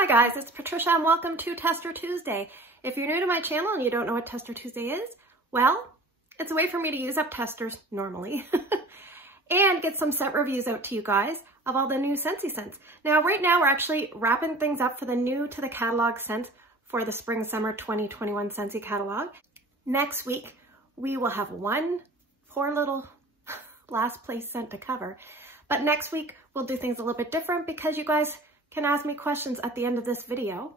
Hi guys, it's Patricia and welcome to Tester Tuesday. If you're new to my channel and you don't know what Tester Tuesday is, well, it's a way for me to use up testers normally and get some scent reviews out to you guys of all the new Scentsy scents. Now, right now we're actually wrapping things up for the new to the catalog scent for the Spring Summer 2021 Scentsy catalog. Next week, we will have one poor little last place scent to cover. But next week, we'll do things a little bit different because you guys can ask me questions at the end of this video.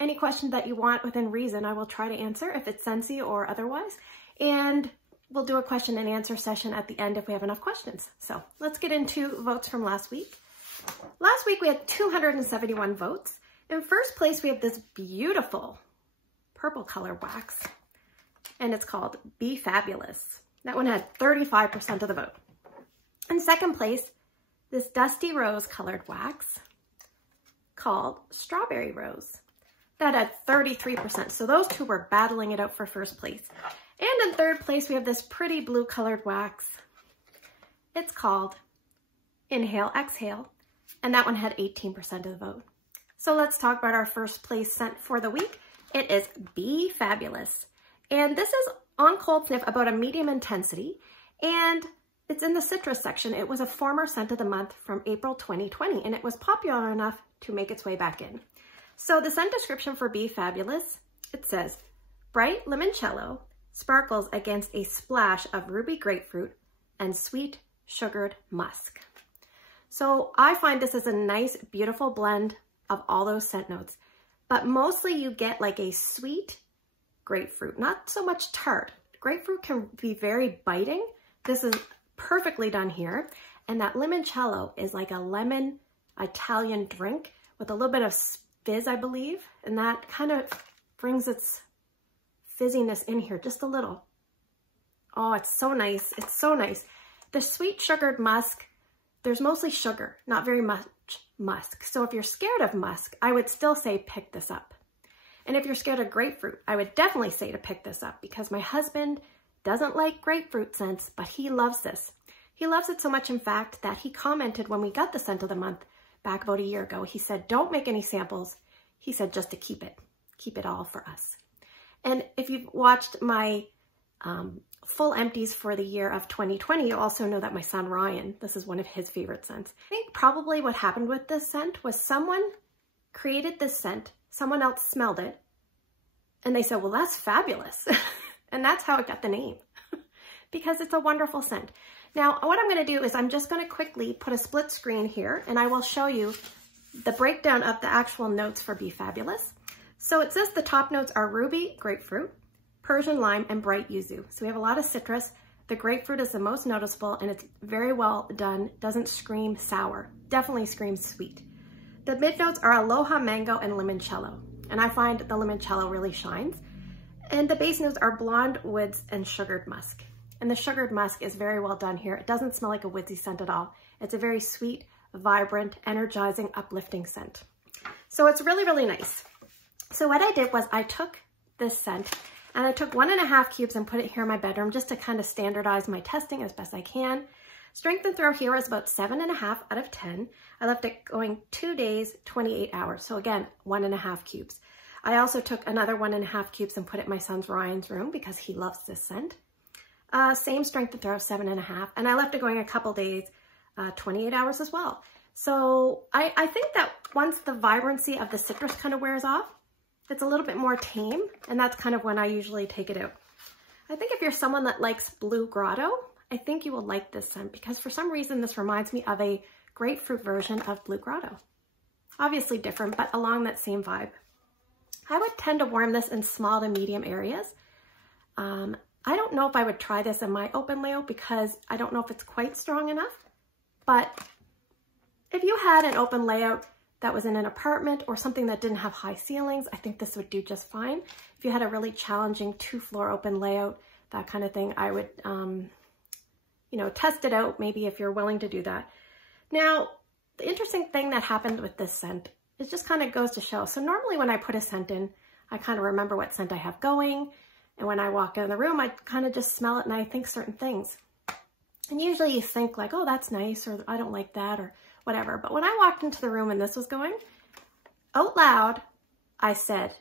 Any question that you want within reason, I will try to answer if it's Scentsy or otherwise. And we'll do a question and answer session at the end if we have enough questions. So let's get into votes from last week. Last week we had 271 votes. In first place, we have this beautiful purple color wax, and it's called Be Fabulous. That one had 35% of the vote. In second place, this dusty rose colored wax called Strawberry Rose. That had 33%. So those two were battling it out for first place. And in third place, we have this pretty blue colored wax. It's called Inhale, Exhale. And that one had 18% of the vote. So let's talk about our first place scent for the week. It is Be Fabulous. And this is on cold sniff about a medium intensity. And it's in the citrus section. It was a former scent of the month from April 2020, and it was popular enough to make its way back in. So the scent description for Be Fabulous, it says, bright limoncello sparkles against a splash of ruby grapefruit and sweet sugared musk. So I find this is a nice, beautiful blend of all those scent notes, but mostly you get like a sweet grapefruit, not so much tart. Grapefruit can be very biting. This is perfectly done here. And that limoncello is like a lemon Italian drink with a little bit of fizz, I believe. And that kind of brings its fizziness in here just a little. Oh, it's so nice. It's so nice. The sweet sugared musk, there's mostly sugar, not very much musk. So if you're scared of musk, I would still say pick this up. And if you're scared of grapefruit, I would definitely say to pick this up because my husband doesn't like grapefruit scents, but he loves this. He loves it so much, in fact, that he commented when we got the scent of the month back about a year ago. He said, don't make any samples. He said, just to keep it all for us. And if you've watched my full empties for the year of 2020, you also know that my son Ryan, this is one of his favorite scents. I think probably what happened with this scent was someone created this scent, someone else smelled it, and they said, well, that's fabulous. And that's how it got the name, because it's a wonderful scent. Now, what I'm going to do is I'm just going to quickly put a split screen here, and I will show you the breakdown of the actual notes for Be Fabulous. So it says the top notes are ruby, grapefruit, Persian lime, and bright yuzu. So we have a lot of citrus. The grapefruit is the most noticeable, and it's very well done. Doesn't scream sour. Definitely screams sweet. The mid notes are aloha, mango, and limoncello. And I find the limoncello really shines. And the base notes are blonde, woods, and sugared musk. And the sugared musk is very well done here. It doesn't smell like a woodsy scent at all. It's a very sweet, vibrant, energizing, uplifting scent. So it's really, really nice. So what I did was I took this scent and I took 1.5 cubes and put it here in my bedroom just to kind of standardize my testing as best I can. Strength and throw here is about 7.5 out of 10. I left it going 2 days, 28 hours. So again, 1.5 cubes. I also took another 1.5 cubes and put it in my son's Ryan's room because he loves this scent. Same strength and throw, 7.5. And I left it going a couple days, 28 hours as well. So I think that once the vibrancy of the citrus kind of wears off, it's a little bit more tame. And that's kind of when I usually take it out. I think if you're someone that likes Blue Grotto, I think you will like this scent because for some reason this reminds me of a grapefruit version of Blue Grotto. Obviously different, but along that same vibe. I would tend to warm this in small to medium areas. I don't know if I would try this in my open layout because I don't know if it's quite strong enough. But if you had an open layout that was in an apartment or something that didn't have high ceilings, I think this would do just fine. If you had a really challenging 2-floor open layout, that kind of thing, I would, you know, test it out maybe if you're willing to do that. Now, the interesting thing that happened with this scent, it just kind of goes to show. So normally when I put a scent in, I kind of remember what scent I have going. And when I walk in the room, I kind of just smell it and I think certain things. And usually you think like, oh, that's nice, or I don't like that, or whatever. But when I walked into the room and this was going, out loud, I said,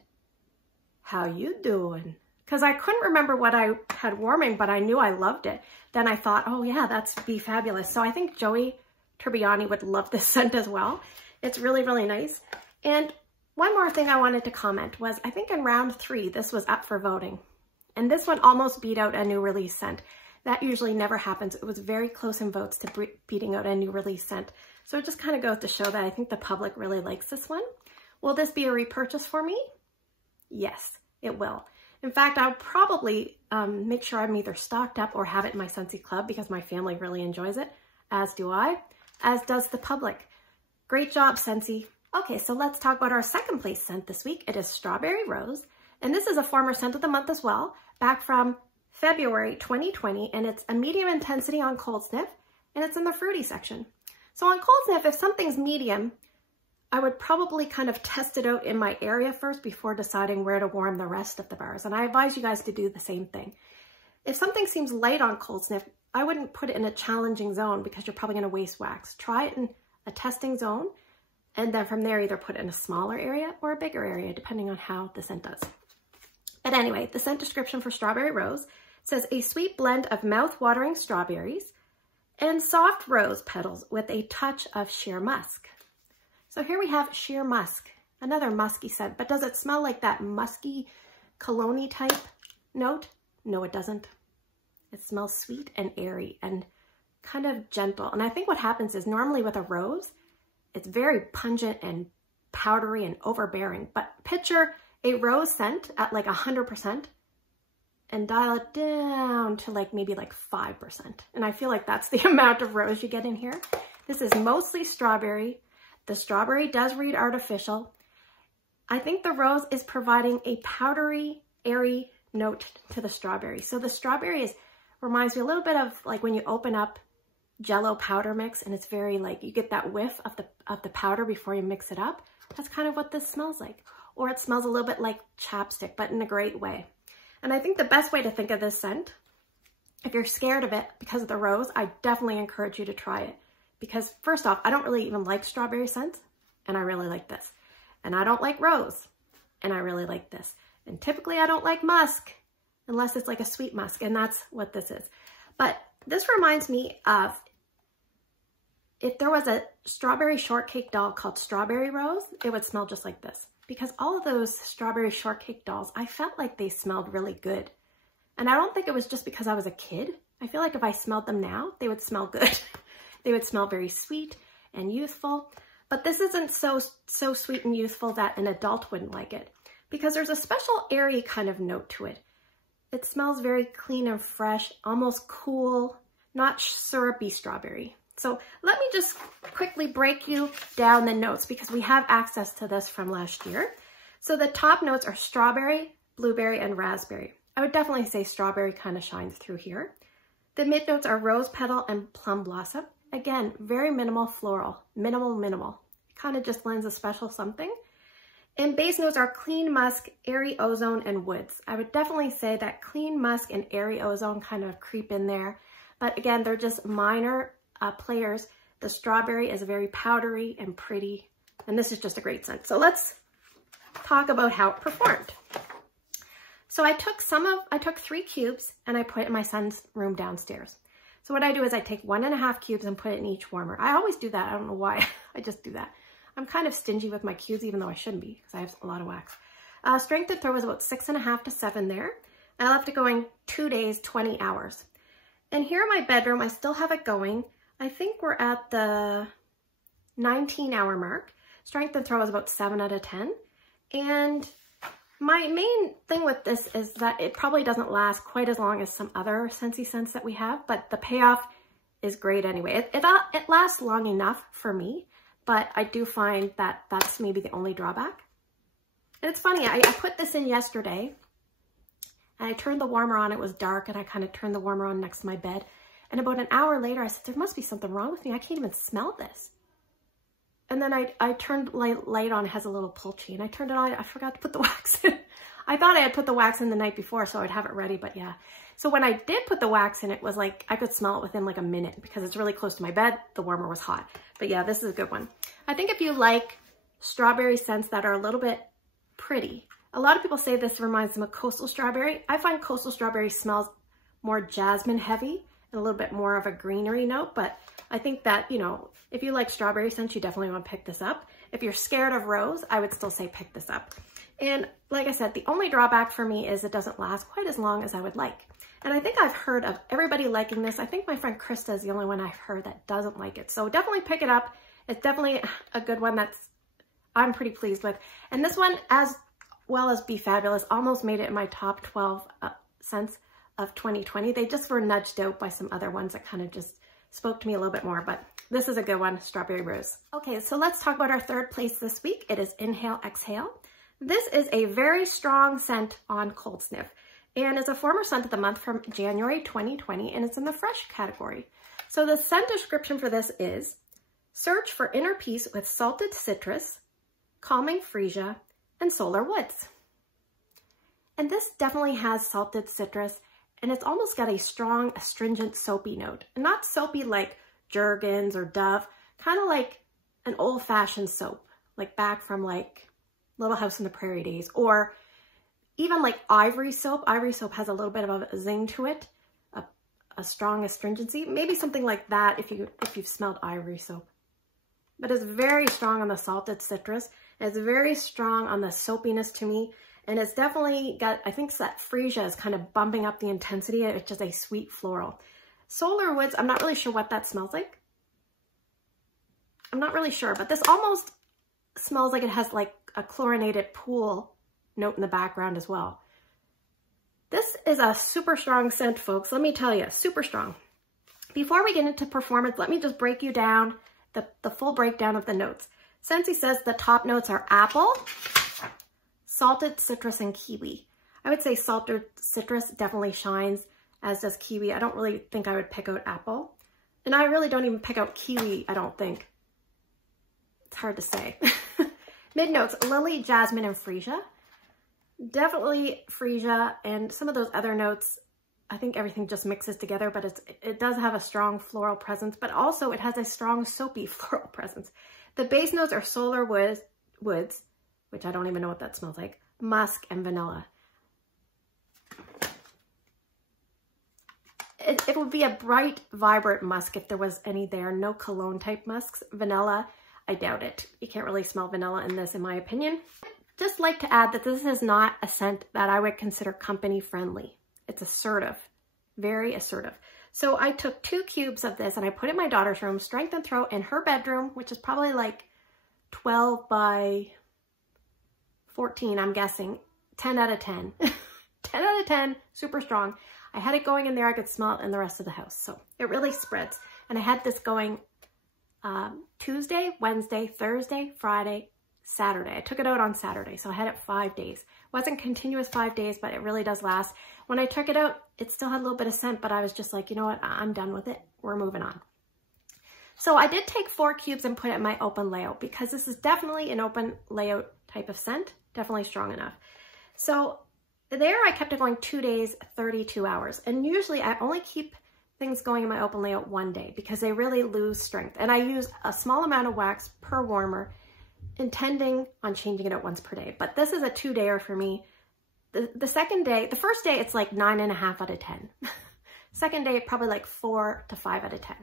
"How you doing?" Because I couldn't remember what I had warming, but I knew I loved it. Then I thought, oh yeah, that's be fabulous. So I think Joey Tribbiani would love this scent as well. It's really, really nice. And one more thing I wanted to comment was, I think in round 3, this was up for voting. And this one almost beat out a new release scent. That usually never happens. It was very close in votes to beating out a new release scent. So it just kind of goes to show that I think the public really likes this one. Will this be a repurchase for me? Yes, it will. In fact, I'll probably make sure I'm either stocked up or have it in my Scentsy Club because my family really enjoys it, as do I, as does the public. Great job, Scentsy. Okay, so let's talk about our second place scent this week. It is Strawberry Rose, and this is a former scent of the month as well, back from February 2020, and it's a medium intensity on cold sniff, and it's in the fruity section. So on cold sniff, if something's medium, I would probably kind of test it out in my area first before deciding where to warm the rest of the bars, and I advise you guys to do the same thing. If something seems light on cold sniff, I wouldn't put it in a challenging zone because you're probably going to waste wax. Try it in a testing zone, and then from there either put it in a smaller area or a bigger area, depending on how the scent does. But anyway, the scent description for Strawberry Rose says a sweet blend of mouth-watering strawberries and soft rose petals with a touch of sheer musk. So here we have sheer musk, another musky scent, but does it smell like that musky cologne-y type note? No, it doesn't. It smells sweet and airy and kind of gentle. And I think what happens is normally with a rose, it's very pungent and powdery and overbearing, but picture a rose scent at like 100% and dial it down to like maybe like 5%. And I feel like that's the amount of rose you get in here. This is mostly strawberry. The strawberry does read artificial. I think the rose is providing a powdery, airy note to the strawberry. So the strawberry reminds me a little bit of like when you open up Jell-O powder mix and it's very like, you get that whiff of the powder before you mix it up. That's kind of what this smells like. Or it smells a little bit like chapstick, but in a great way. And I think the best way to think of this scent, if you're scared of it because of the rose, I definitely encourage you to try it. Because first off, I don't really even like strawberry scents, and I really like this. And I don't like rose, and I really like this. And typically I don't like musk, unless it's like a sweet musk, and that's what this is. But this reminds me of if there was a strawberry shortcake doll called Strawberry Rose, it would smell just like this. Because all of those strawberry shortcake dolls, I felt like they smelled really good. And I don't think it was just because I was a kid. I feel like if I smelled them now, they would smell good. They would smell very sweet and youthful. But this isn't so sweet and youthful that an adult wouldn't like it. Because there's a special airy kind of note to it. It smells very clean and fresh, almost cool, not syrupy strawberry. So let me just quickly break you down the notes because we have access to this from last year. So the top notes are strawberry, blueberry, and raspberry. I would definitely say strawberry kind of shines through here. The mid notes are rose petal and plum blossom. Again, very minimal floral, minimal. It kind of just lends a special something. And base notes are clean musk, airy ozone, and woods. I would definitely say that clean musk and airy ozone kind of creep in there. But again, they're just minor players. The strawberry is very powdery and pretty, and this is just a great scent. So let's talk about how it performed. So I took 3 cubes and I put it in my son's room downstairs. So what I do is I take 1.5 cubes and put it in each warmer. I always do that. I don't know why. I just do that. I'm kind of stingy with my cubes, even though I shouldn't be because I have a lot of wax. Strength to throw was about 6.5 to 7 there. I left it going 2 days, 20 hours. And here in my bedroom, I still have it going. I think we're at the 19-hour mark. Strength and throw is about 7 out of 10. And my main thing with this is that it probably doesn't last quite as long as some other Scentsy scents that we have, but the payoff is great anyway. It lasts long enough for me, but I do find that that's maybe the only drawback. And it's funny, I put this in yesterday, and I turned the warmer on. It was dark, and I kind of turned the warmer on next to my bed. And about an hour later, I said, there must be something wrong with me. I can't even smell this. And then I turned light on. It has a little pull chain. I turned it on. I forgot to put the wax in. I thought I had put the wax in the night before, so I'd have it ready, but yeah. So when I did put the wax in, it was like, I could smell it within like a minute because it's really close to my bed. The warmer was hot. But yeah, this is a good one. I think if you like strawberry scents that are a little bit pretty. A lot of people say this reminds them of coastal strawberry. I find coastal strawberry smells more jasmine heavy and a little bit more of a greenery note, but I think that, you know, if you like strawberry scents, you definitely want to pick this up. If you're scared of rose, I would still say pick this up. And like I said, the only drawback for me is it doesn't last quite as long as I would like. And I think I've heard of everybody liking this. I think my friend Krista is the only one I've heard that doesn't like it. So definitely pick it up. It's definitely a good one I'm pretty pleased with. And this one, as well as Be Fabulous, almost made it in my top 12 scents of 2020. They just were nudged out by some other ones that kind of just spoke to me a little bit more, but this is a good one, Strawberry Rose. Okay, so let's talk about our third place this week. It is Inhale, Exhale. This is a very strong scent on cold sniff, and it's a former scent of the month from January 2020, and it's in the fresh category. So the scent description for this is, search for inner peace with salted citrus, calming freesia, and solar woods. And this definitely has salted citrus, and it's almost got a strong astringent soapy note. And not soapy like Jergens or Dove, kind of like an old-fashioned soap, like back from like Little House on the Prairie days, or even like Ivory soap. Ivory soap has a little bit of a zing to it, a strong astringency, maybe something like that if you've smelled Ivory soap. But it's very strong on the salted citrus. It's very strong on the soapiness to me. And it's definitely got, I think that freesia is kind of bumping up the intensity. It's just a sweet floral. Solar Woods, I'm not really sure what that smells like. I'm not really sure, but this almost smells like it has like a chlorinated pool note in the background as well. This is a super strong scent, folks. Let me tell you, super strong. Before we get into performance, let me just break you down the full breakdown of the notes. Scentsy says the top notes are apple, salted citrus, and kiwi. I would say salted citrus definitely shines, as does kiwi. I don't really think I would pick out apple. And I really don't even pick out kiwi, I don't think. It's hard to say. Mid notes, lily, jasmine, and freesia. Definitely freesia, and some of those other notes, I think everything just mixes together, but it does have a strong floral presence, but also it has a strong soapy floral presence. The base notes are solar woods, which I don't even know what that smells like, musk, and vanilla. It would be a bright, vibrant musk if there was any there. No cologne type musks. Vanilla, I doubt it. You can't really smell vanilla in this, in my opinion. Just like to add that this is not a scent that I would consider company friendly. It's assertive, very assertive. So I took 2 cubes of this and I put it in my daughter's room, Strength and Throw, in her bedroom, which is probably like 12 by 14, I'm guessing. 10 out of 10. 10 out of 10, super strong. I had it going in there, I could smell it in the rest of the house. So it really spreads. And I had this going Tuesday, Wednesday, Thursday, Friday, Saturday. I took it out on Saturday, so I had it 5 days. It wasn't continuous 5 days, but it really does last. When I took it out, it still had a little bit of scent, but I was just like, you know what, I'm done with it. We're moving on. So I did take 4 cubes and put it in my open layout because this is definitely an open layout type of scent, definitely strong enough. So there I kept it going 2 days, 32 hours. And usually I only keep things going in my open layout 1 day because they really lose strength. And I use a small amount of wax per warmer, intending on changing it out once per day. But this is a 2-dayer for me. The second day, the first day, it's like 9.5 out of 10. Second day, probably like 4 to 5 out of 10.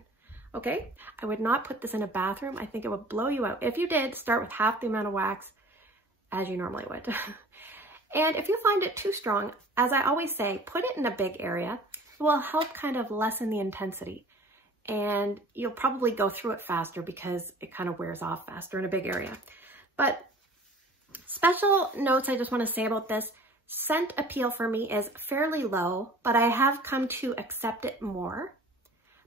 Okay, I would not put this in a bathroom. I think it would blow you out. If you did, start with half the amount of wax as you normally would. And if you find it too strong, as I always say, put it in a big area. It will help kind of lessen the intensity. And you'll probably go through it faster because it kind of wears off faster in a big area. But special notes I just want to say about this, scent appeal for me is fairly low, but I have come to accept it more.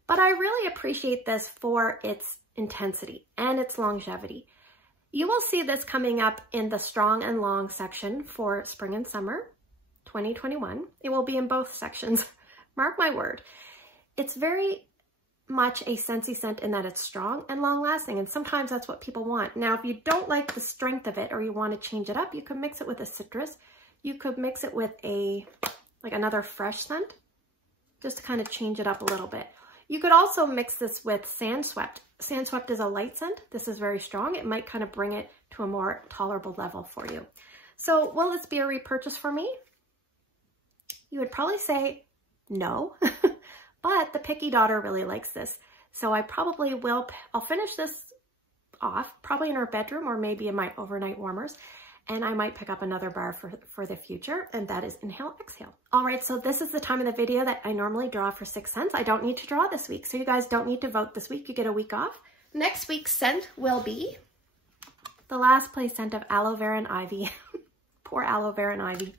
But I really appreciate this for its intensity and its longevity. You will see this coming up in the strong and long section for spring and summer 2021. It will be in both sections. Mark my word. It's very much a Scentsy scent in that it's strong and long lasting, and sometimes that's what people want. Now, if you don't like the strength of it or you want to change it up, you could mix it with a citrus. You could mix it with another fresh scent just to kind of change it up a little bit. You could also mix this with Sand Swept. Sand Swept is a light scent. This is very strong. It might kind of bring it to a more tolerable level for you. So will this be a repurchase for me? You would probably say no, but the picky daughter really likes this. So I probably will, I'll finish this off, probably in her bedroom or maybe in my overnight warmers. And I might pick up another bar for the future, and that is Inhale, Exhale. All right, so this is the time of the video that I normally draw for 6 scents. I don't need to draw this week, so you guys don't need to vote this week. You get a week off. Next week's scent will be the last place scent of Aloe Vera and Ivy. Poor Aloe Vera and Ivy.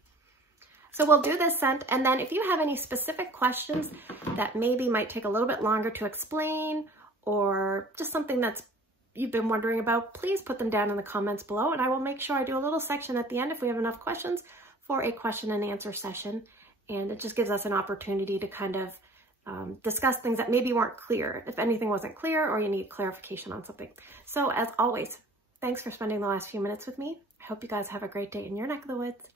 So we'll do this scent, and then if you have any specific questions that maybe might take a little bit longer to explain, or just something that's you've been wondering about, please put them down in the comments below, and I will make sure I do a little section at the end if we have enough questions for a question and answer session. And it just gives us an opportunity to kind of discuss things that maybe weren't clear, if anything wasn't clear or you need clarification on something. So as always, thanks for spending the last few minutes with me. I hope you guys have a great day in your neck of the woods.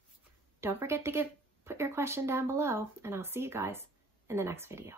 Don't forget to put your question down below, and I'll see you guys in the next video.